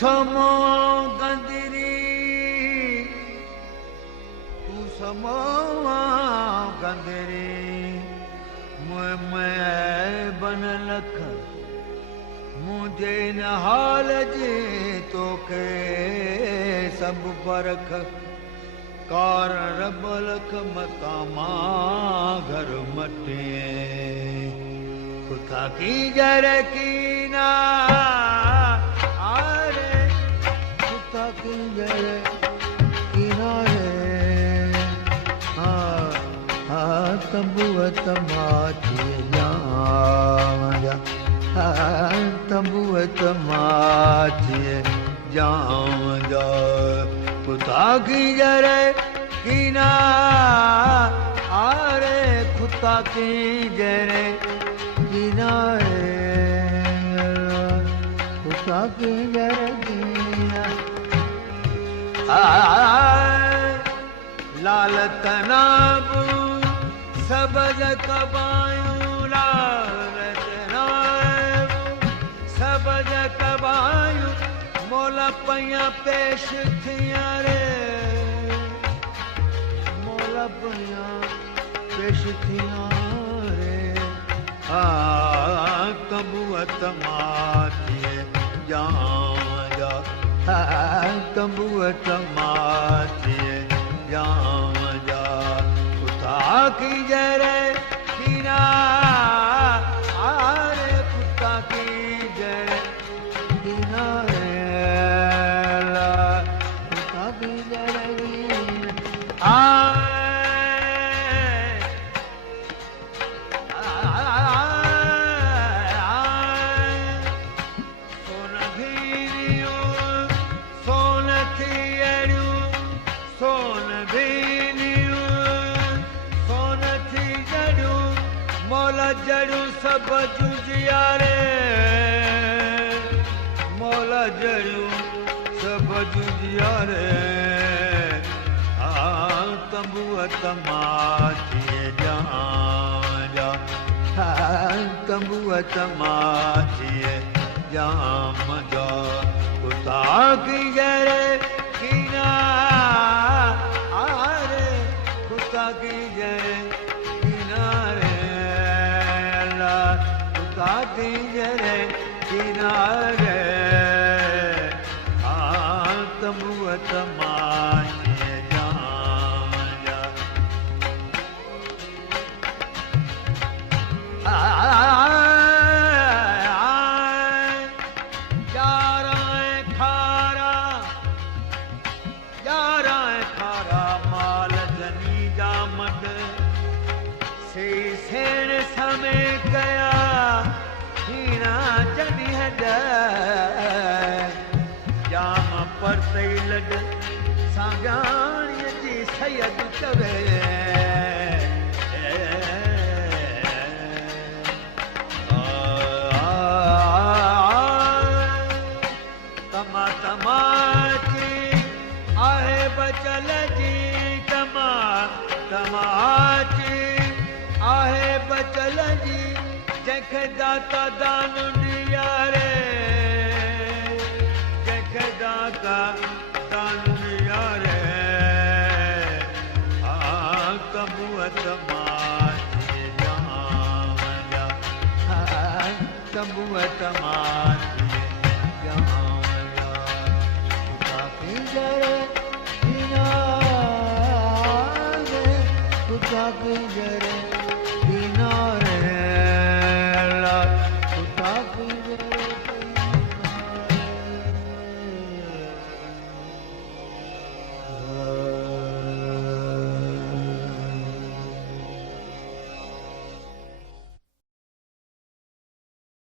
समो गंदरी तू समो गंदरी मैं बन लख मुझे न हाल जी तो के सब परख कार रब लख मकामा घर मटे कुथा की जर की ना तंबुअत माथी जावंजा तंबुअत माथी जावंजा खुदा की जरे कीना आरे खुदा की जरे कीना खुदा की जरे कीना लाल तनाबू सबज कबायूं लाल तनाबू सबज कबायूं मोल पया पेश थिया रे मोल पया पेश थिया रे तंबुअत माथी जावंजा तंबुअत माथी जावंजा कुथा की जरे कीना आरे कुथा की जरे कीना रे कुथा की जरे जड़ू सब जुजिया रे मौला जड़ू सब जुजिया रे तंबुअत माथी जावंजा तंबुअत माथी जावंजा कुथा की जरे कीना आरे कुथा की जरे की जरे किनारे तंबुअत माथी जावंजा यारां खारा माल जनी जामद से सेण समय कया जनी हद जाम पर सही लड सांगाणीअ जी सैयद चवे तमा तमाची आहे बचल जी तमा तमाची आहे बचल जी जंहिंखे दाता दान ॾिया रे जंहिंखे दाता दान ॾिया रे तंबुअत माथी जावंजा तंबुअत माथी जावंजा खुदा की जरे किनारे खुदा की जरे किनारे खुदा की जरे